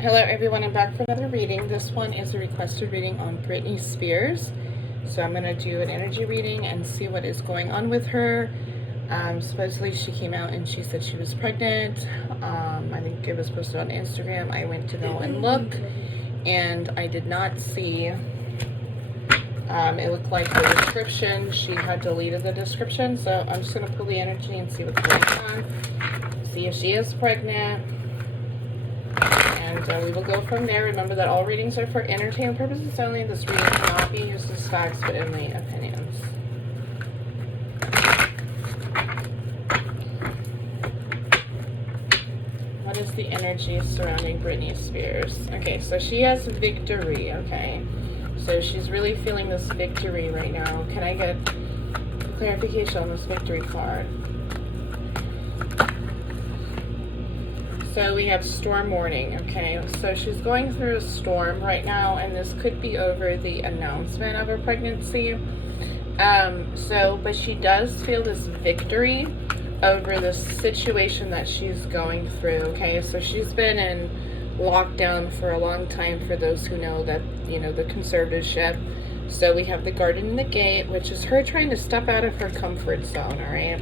Hello everyone, I'm back for another reading. This one is a requested reading on Britney Spears. So I'm going to do an energy reading and see what is going on with her. Supposedly she came out and she said she was pregnant. I think it was posted on Instagram. I went to go and look and I did not see. It looked like the description, she had deleted the description. So I'm just going to pull the energy and see what's going on. See if she is pregnant. And we will go from there. Remember that all readings are for entertainment purposes only. This reading cannot be used as facts, but only opinions. What is the energy surrounding Britney Spears? Okay, so she has victory, okay? So she's really feeling this victory right now. Can I get clarification on this victory card? So we have storm warning, okay? So she's going through a storm right now, and this could be over the announcement of her pregnancy. But she does feel this victory over the situation that she's going through, okay? So she's been in lockdown for a long time, for those who know that, you know, the conservatorship. So we have the garden and the gate, which is her trying to step out of her comfort zone, all right?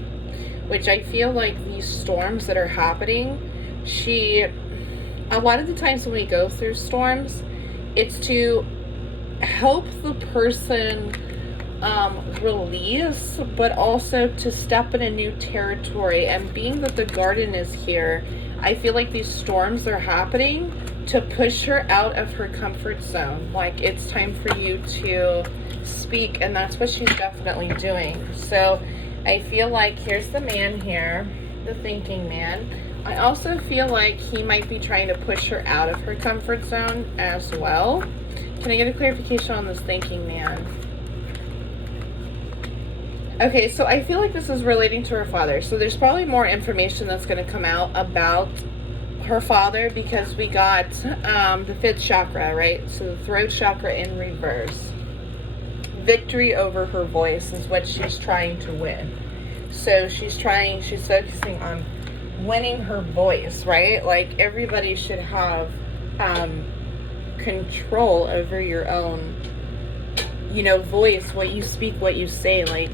Which I feel like these storms that are happening, a lot of the times when we go through storms, it's to help the person release, but also to step in a new territory. And being that the garden is here, I feel like these storms are happening to push her out of her comfort zone. Like, it's time for you to speak, and that's what she's definitely doing. So I feel like here's the man here, the thinking man. I also feel like he might be trying to push her out of her comfort zone as well. Can I get a clarification on this thinking man? Okay, so I feel like this is relating to her father. So there's probably more information that's going to come out about her father, because we got the 5th chakra, right? So the throat chakra in reverse. Victory over her voice is what she's trying to win. So she's focusing on winning her voice, right? Like, everybody should have control over your own, you know, voice, what you speak, what you say. Like,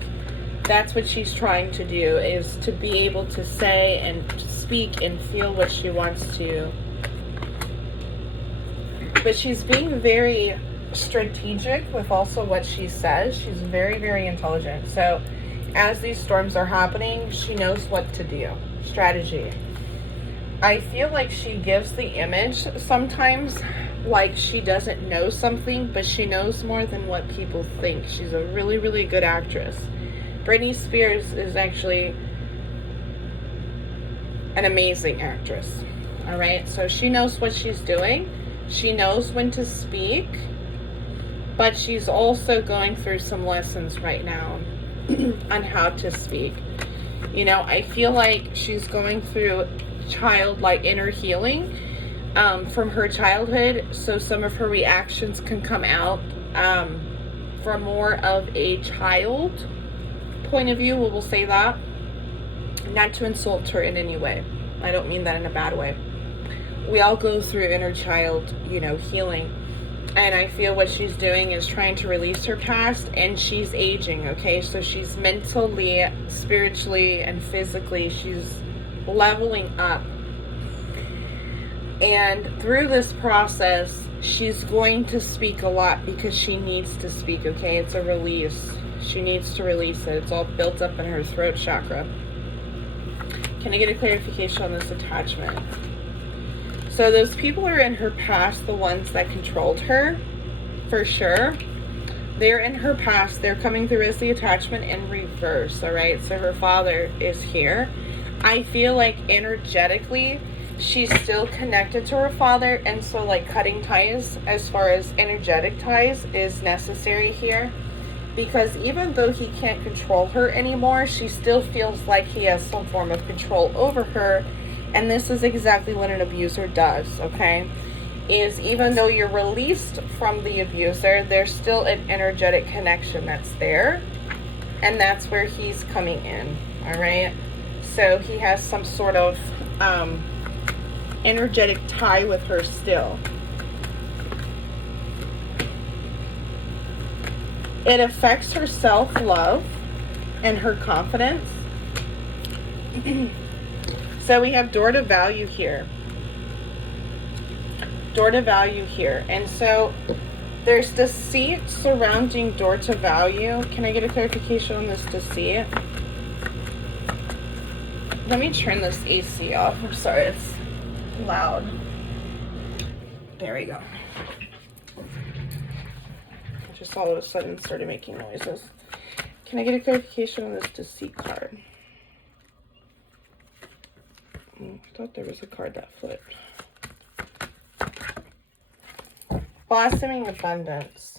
that's what she's trying to do, is to be able to say and speak and feel what she wants to. But she's being very strategic with also what she says. She's very, very intelligent. So as these storms are happening, she knows what to do. Strategy. I feel like she gives the image sometimes like she doesn't know something, but she knows more than what people think. She's a really, really good actress. Britney Spears is actually an amazing actress. All right, so she knows what she's doing. She knows when to speak, but she's also going through some lessons right now on how to speak. You know, I feel like she's going through childlike inner healing from her childhood, so some of her reactions can come out from more of a child point of view. We'll say that, not to insult her in any way. I don't mean that in a bad way. We all go through inner child, you know, healing. And I feel what she's doing is trying to release her past, and she's aging, okay? So she's mentally, spiritually, and physically, she's leveling up. And through this process, she's going to speak a lot because she needs to speak, okay? It's a release. She needs to release it. It's all built up in her throat chakra. Can I get a clarification on this attachment? So those people are in her past, the ones that controlled her, for sure. They're in her past. They're coming through as the attachment in reverse, all right? So her father is here. I feel like energetically, she's still connected to her father, and so like cutting ties as far as energetic ties is necessary here. Because even though he can't control her anymore, she still feels like he has some form of control over her. And this is exactly what an abuser does, okay? Is even though you're released from the abuser, there's still an energetic connection that's there. And that's where he's coming in, all right? So he has some sort of energetic tie with her still. It affects her self-love and her confidence. So we have door to value here. Door to value here. And so there's deceit surrounding door to value. Can I get a clarification on this deceit? Let me turn this AC off. I'm sorry, it's loud. There we go. Just all of a sudden started making noises. Can I get a clarification on this deceit card? I thought there was a card that flipped. Blossoming abundance.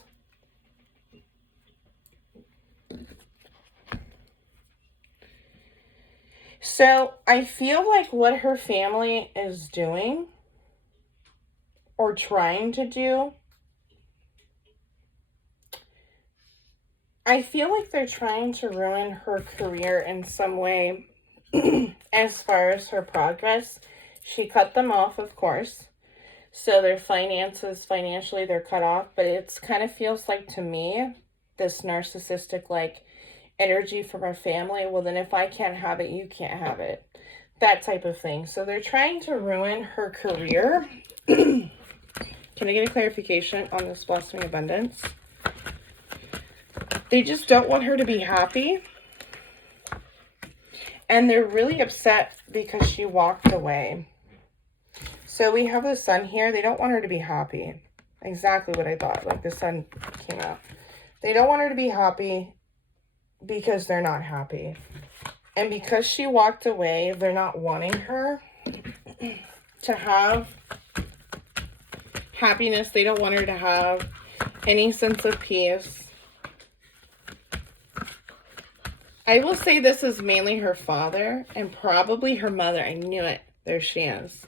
So I feel like what her family is doing or trying to do, I feel like they're trying to ruin her career in some way as far as her progress. She cut them off, of course. So their finances, financially, they're cut off. But it's kind of feels like to me, this narcissistic, like, energy from her family. Well, then if I can't have it, you can't have it. That type of thing. So they're trying to ruin her career. Can I get a clarification on this blossoming abundance? They just don't want her to be happy. And they're really upset because she walked away. So we have the sun here. They don't want her to be happy. Exactly what I thought. Like the sun came out. They don't want her to be happy because they're not happy. And because she walked away, they're not wanting her to have happiness. They don't want her to have any sense of peace. I will say this is mainly her father and probably her mother. I knew it. There she is.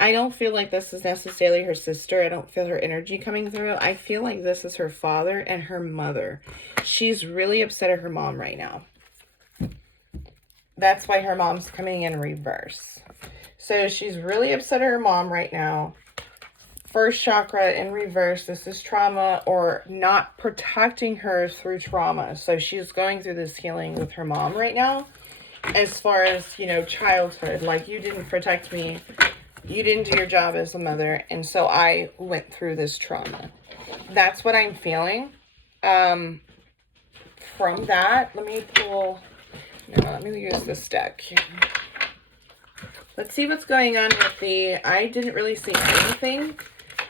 I don't feel like this is necessarily her sister. I don't feel her energy coming through. I feel like this is her father and her mother. She's really upset at her mom right now. That's why her mom's coming in reverse. So she's really upset at her mom right now. First chakra in reverse. This is trauma or not protecting her through trauma. So she's going through this healing with her mom right now. As far as, you know, childhood. Like, you didn't protect me. You didn't do your job as a mother. And so I went through this trauma. That's what I'm feeling. From that, let me pull... No, let me use this deck. Let's see what's going on with the... I didn't really see anything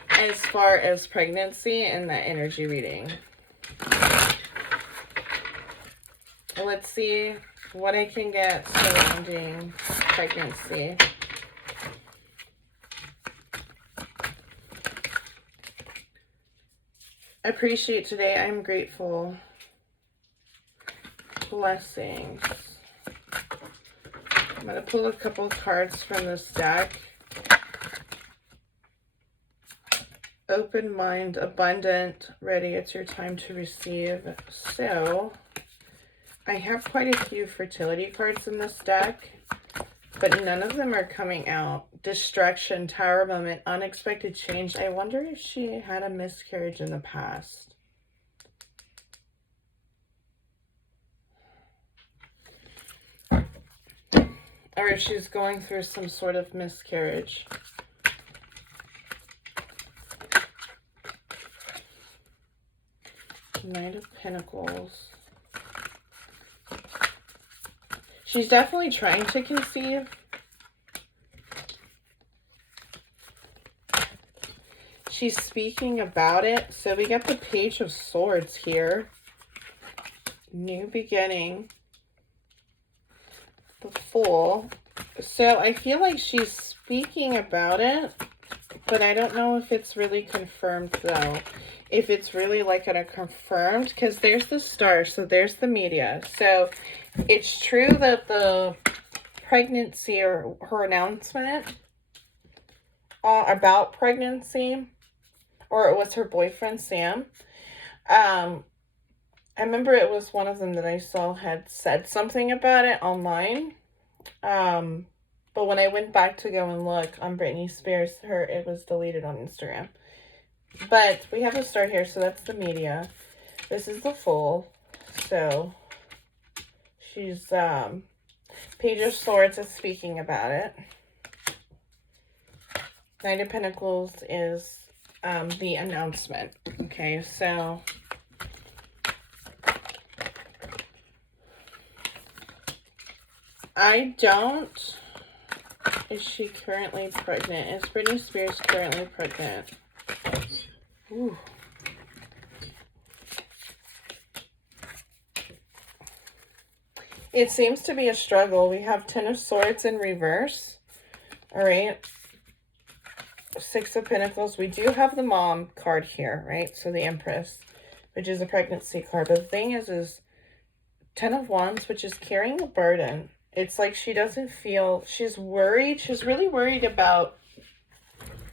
as far as pregnancy in that energy reading. Let's see what I can get surrounding pregnancy. Appreciate today. I'm grateful. Blessings. I'm going to pull a couple cards from this deck. Open mind, abundant, ready. It's your time to receive. So, I have quite a few fertility cards in this deck, but none of them are coming out. Distraction, tower moment, unexpected change. I wonder if she had a miscarriage in the past. Or if she's going through some sort of miscarriage. Knight of Pentacles. She's definitely trying to conceive. She's speaking about it. So we got the Page of Swords here. New beginning. The Fool. So I feel like she's speaking about it, but I don't know if it's really confirmed though. If it's really like a confirmed, because there's the Star, so there's the media. So it's true that the pregnancy or her announcement about pregnancy, or it was her boyfriend Sam. I remember it was one of them that I saw had said something about it online. But when I went back to go and look on Britney Spears, it was deleted on Instagram. But we have a start here, so that's the media. This is the full. So she's Page of Swords is speaking about it. Knight of Pentacles is the announcement. Okay, so is she currently pregnant? Is Britney Spears currently pregnant? Ooh. It seems to be a struggle. We have Ten of Swords in reverse. All right. Six of Pentacles. We do have the mom card here, right? So the Empress, which is a pregnancy card. But the thing is Ten of Wands, which is carrying a burden. It's like she doesn't feel, she's worried. She's really worried about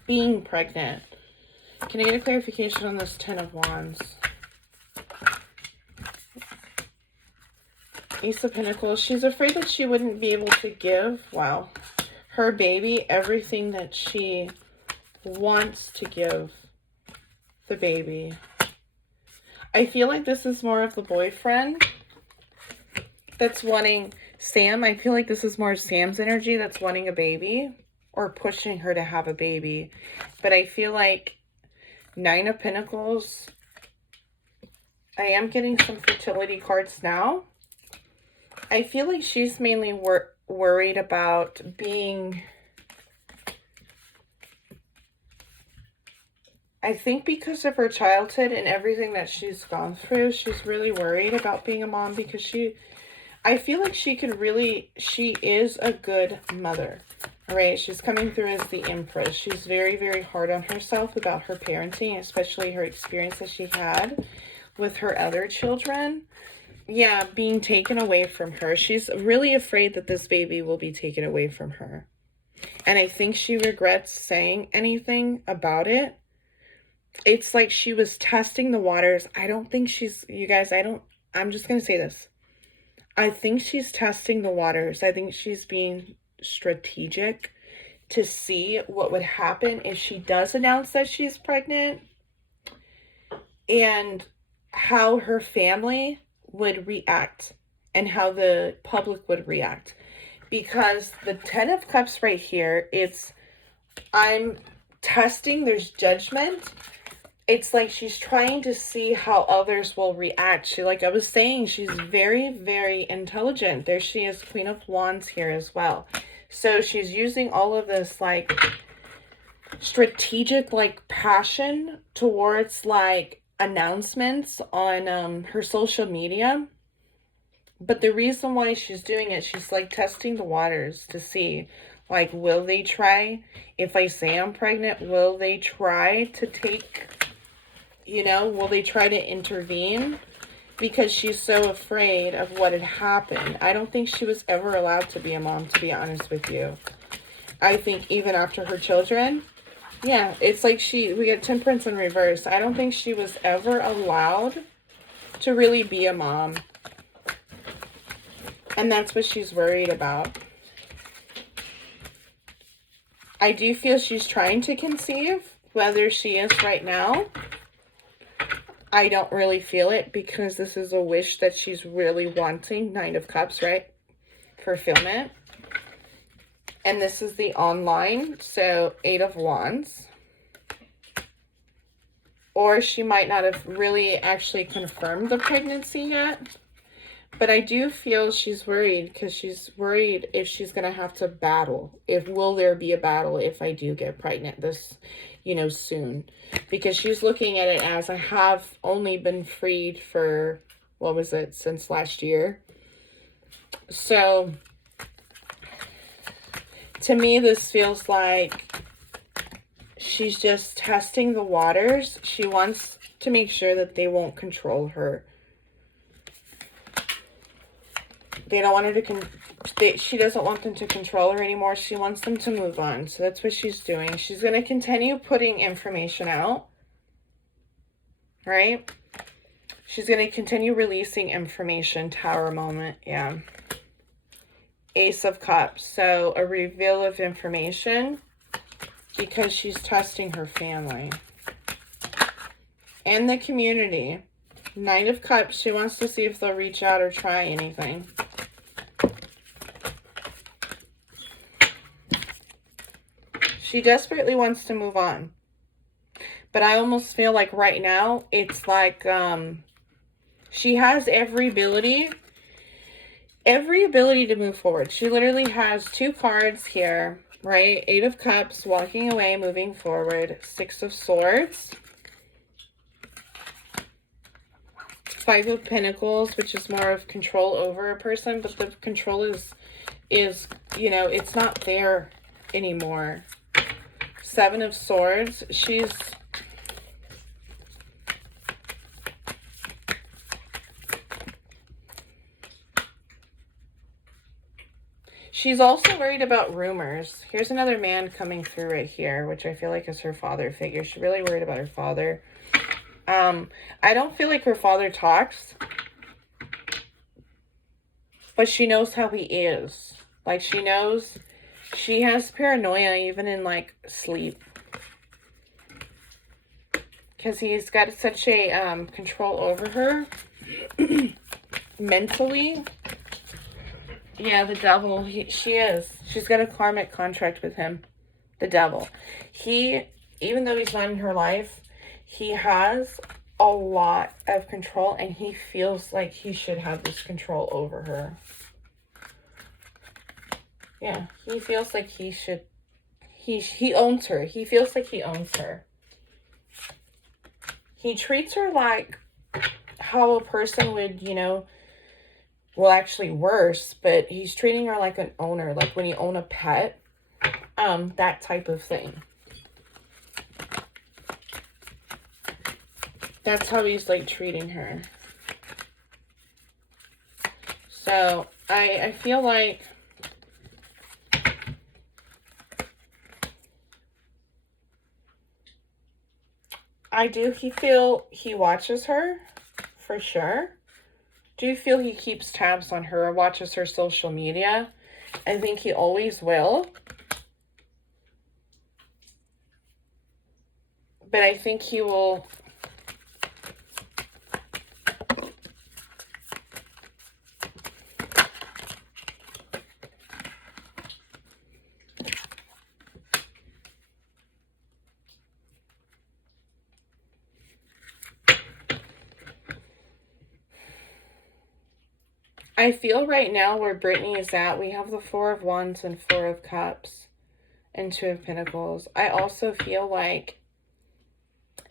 being pregnant. Can I get a clarification on this Ten of Wands? Ace of Pentacles. She's afraid that she wouldn't be able to give, wow, her baby everything that she wants to give the baby. I feel like this is more of the boyfriend that's wanting Sam. I feel like this is more Sam's energy that's wanting a baby or pushing her to have a baby. But I feel like Nine of Pentacles, I am getting some fertility cards now. I feel like she's mainly worried about being, I think because of her childhood and everything that she's gone through, she's really worried about being a mom because I feel like she is a good mother. All right, she's coming through as the Empress. She's very, very hard on herself about her parenting, especially her experience that she had with her other children. Yeah, being taken away from her. She's really afraid that this baby will be taken away from her. And I think she regrets saying anything about it. It's like she was testing the waters. I don't think she's, you guys, I'm just going to say this. I think she's testing the waters. I think she's being strategic to see what would happen if she does announce that she's pregnant and how her family would react and how the public would react. Because the Ten of Cups right here, I'm testing, there's judgment. It's like she's trying to see how others will react. Like I was saying, she's very, very intelligent. There she is, Queen of Wands here as well. So she's using all of this like strategic like passion towards like announcements on her social media. But the reason why she's doing it, she's like testing the waters to see, like, will they try, if I say I'm pregnant, will they try to take, will they try to intervene? Because she's so afraid of what had happened. I don't think she was ever allowed to be a mom, to be honest with you. I think even after her children, yeah, it's like we get Temperance in reverse. I don't think she was ever allowed to really be a mom. And that's what she's worried about. I do feel she's trying to conceive. Whether she is right now, I don't really feel it because this is a wish that she's really wanting. Nine of Cups, right? Fulfillment. And this is the online, so Eight of Wands. Or she might not have really actually confirmed the pregnancy yet. But I do feel she's worried because she's worried if she's going to have to battle. Will there be a battle if I do get pregnant this, soon? Because she's looking at it as I have only been freed for, what was it, since last year. So to me, this feels like she's just testing the waters. She wants to make sure that they won't control her. They don't want her to, she doesn't want them to control her anymore. She wants them to move on. So that's what she's doing. She's going to continue putting information out. Right? She's going to continue releasing information. Tower moment. Yeah. Ace of Cups. So a reveal of information because she's testing her family and the community. Knight of Cups. She wants to see if they'll reach out or try anything. She desperately wants to move on. But I almost feel like right now, it's like she has every ability to move forward. She literally has 2 cards here, right? 8 of Cups, walking away, moving forward. 6 of Swords. 5 of Pentacles, which is more of control over a person, but the control is you know, it's not there anymore. 7 of Swords. She's also worried about rumors. Here's another man coming through right here, which I feel like is her father figure. She's really worried about her father. I don't feel like her father talks, but she knows how he is. Like, she knows, she has paranoia even in, like, sleep. Because he's got such a control over her mentally. Yeah, the devil. She's got a karmic contract with him. The devil. Even though he's not in her life, he has a lot of control, and he feels like he should have this control over her. Yeah, he feels like he should. He owns her. He feels like he owns her. He treats her like how a person would, you know, well, actually worse, but he's treating her like an owner, like when you own a pet, that type of thing. That's how he's, like, treating her. So, I feel like he watches her, for sure. Do you feel he keeps tabs on her, watches her social media? I think he always will. But I think he will... I feel right now where Britney is at, we have the 4 of Wands and 4 of Cups and 2 of Pentacles. I also feel like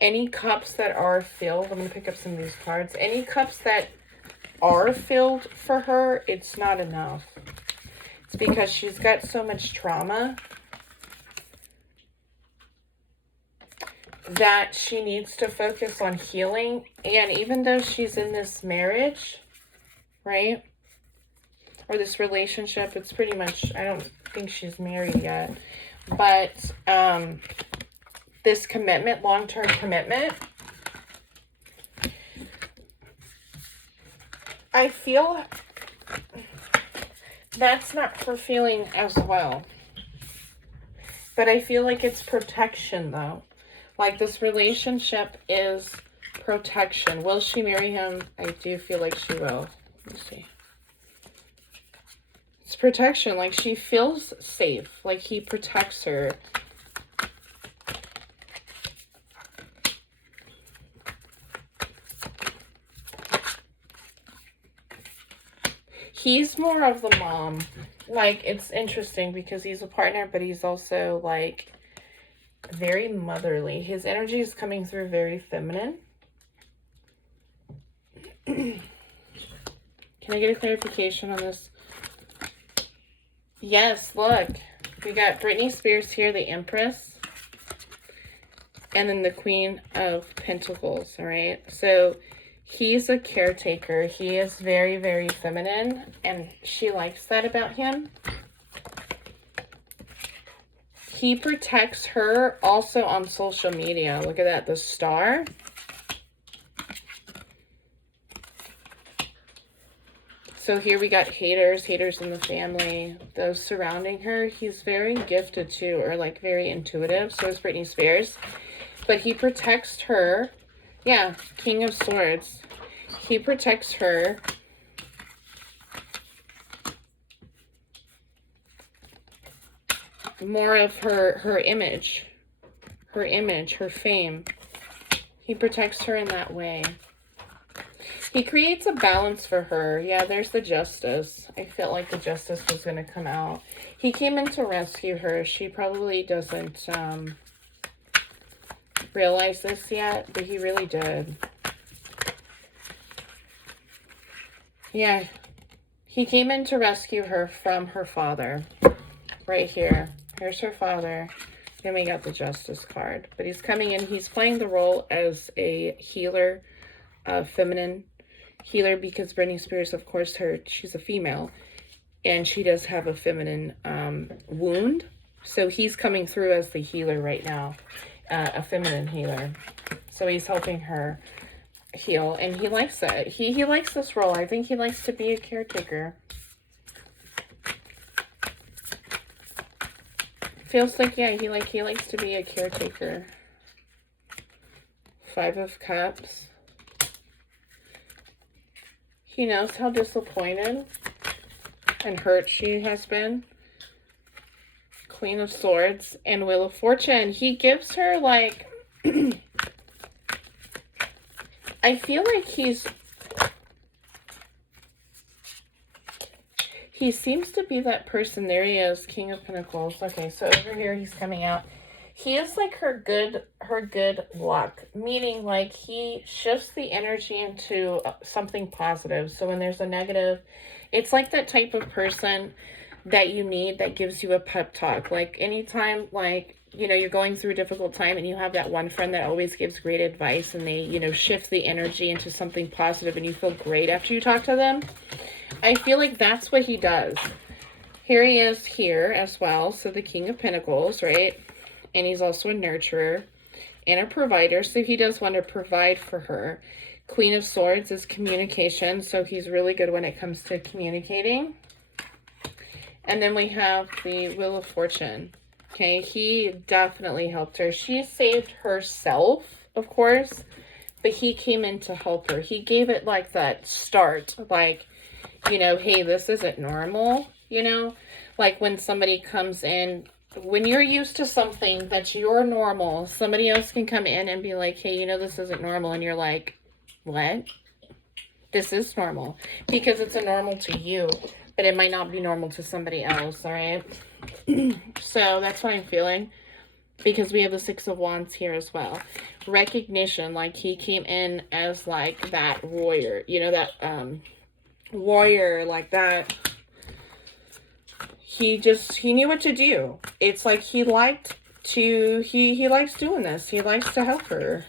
any cups that are filled, I'm going to pick up some of these cards, any cups that are filled for her, it's not enough. It's because she's got so much trauma that she needs to focus on healing. And even though she's in this marriage, right, or this relationship, it's pretty much, I don't think she's married yet, but this commitment, long-term commitment, I feel that's not fulfilling as well. But I feel like it's protection, though. Like, this relationship is protection. Will she marry him? I do feel like she will. Let me see. It's protection. Like, she feels safe. Like, he protects her. He's more of the mom. Like, it's interesting because he's a partner, but he's also, like, very motherly. His energy is coming through very feminine. Can I get a clarification on this? Yes, look. We got Britney Spears here, the Empress. And then the Queen of Pentacles, all right? So he's a caretaker. He is very, very feminine, and she likes that about him. He protects her also on social media. Look at that, the star. So here we got haters in the family, those surrounding her. He's very gifted too, or like very intuitive. So is Britney Spears. But he protects her. Yeah, King of Swords. He protects her. More of her image. Her image, her fame. He protects her in that way. He creates a balance for her. Yeah, there's the Justice. I felt like the Justice was going to come out. He came in to rescue her. She probably doesn't realize this yet, but he really did. Yeah, he came in to rescue her from her father. Right here. Here's her father. Then we got the Justice card. But he's coming in. He's playing the role as a healer, feminine healer, because Britney Spears, of course, she's a female, and she does have a feminine wound. So he's coming through as the healer right now, a feminine healer. So he's helping her heal, and he likes it. He likes this role. I think he likes to be a caretaker. Feels like, yeah, he likes to be a caretaker. 5 of Cups. He knows how disappointed and hurt she has been. Queen of Swords and Wheel of Fortune. He gives her, like, I feel like he seems to be that person. There he is, King of Pentacles. Okay, so over here he's coming out. He is like her good luck, meaning like he shifts the energy into something positive. So when there's a negative, it's like that type of person that you need that gives you a pep talk. Like anytime, like, you know, you're going through a difficult time and you have that one friend that always gives great advice, and they, you know, shift the energy into something positive and you feel great after you talk to them. I feel like that's what he does. Here he is here as well. So the King of Pentacles, right? And he's also a nurturer and a provider. So he does want to provide for her. Queen of Swords is communication. So he's really good when it comes to communicating. And then we have the Wheel of Fortune. Okay, he definitely helped her. She saved herself, of course, but he came in to help her. He gave it like that start, like, you know, hey, this isn't normal, you know? Like when somebody comes in, when you're used to something that's your normal, somebody else can come in and be like, hey, you know, this isn't normal. And you're like, what? This is normal. Because it's a normal to you, but it might not be normal to somebody else, all right? So that's what I'm feeling, because we have the Six of Wands here as well. Recognition, like he came in as like that warrior, you know, that warrior, like that. He knew what to do. It's like he likes doing this. He likes to help her.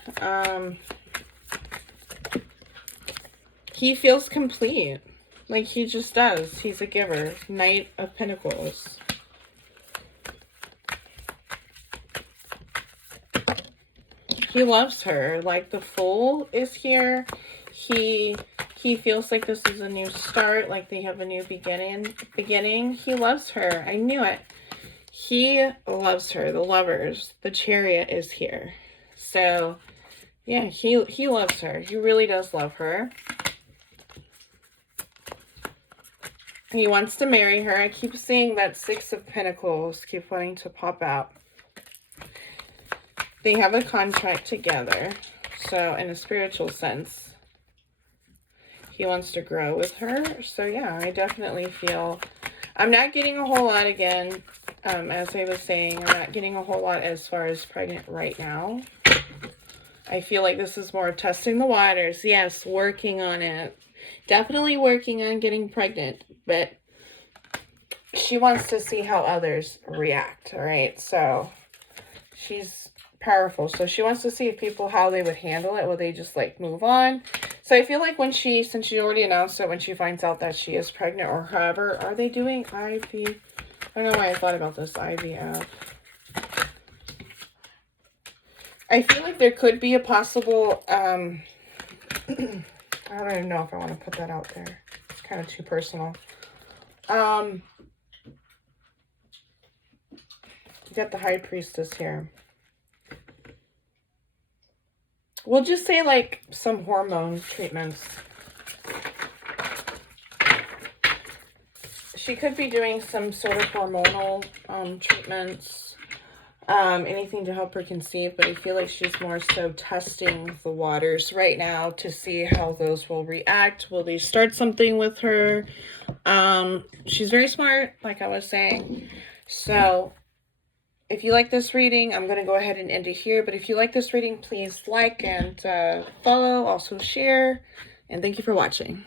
He feels complete. Like he just does. He's a giver. Knight of Pentacles. He loves her. Like the Fool is here. He feels like this is a new start, like they have a new beginning. He loves her. I knew it. He loves her. The Lovers. The Chariot is here. So, yeah, he loves her. He really does love her. He wants to marry her. I keep seeing that Six of Pentacles keep wanting to pop out. They have a contract together. So, in a spiritual sense, he wants to grow with her. So, yeah, I definitely feel... I'm not getting a whole lot again. As I was saying, I'm not getting a whole lot as far as pregnant right now. I feel like this is more testing the waters. Yes, working on it. Definitely working on getting pregnant. But she wants to see how others react, all right? So, she's powerful. So, she wants to see if people, how they would handle it. Will they just, like, move on? So, I feel like when since she already announced it, when she finds out that she is pregnant, or however, are they doing IV? I don't know why I thought about this, IVF. I feel like there could be a possible, I don't even know if I want to put that out there. It's kind of too personal. You got the High Priestess here. We'll just say like some hormone treatments. She could be doing some sort of hormonal treatments. Anything to help her conceive, but I feel like she's more so testing the waters right now to see how those will react. Will they start something with her? She's very smart, like I was saying. So if you like this reading, I'm going to go ahead and end it here. But if you like this reading, please like and follow, also share. And thank you for watching.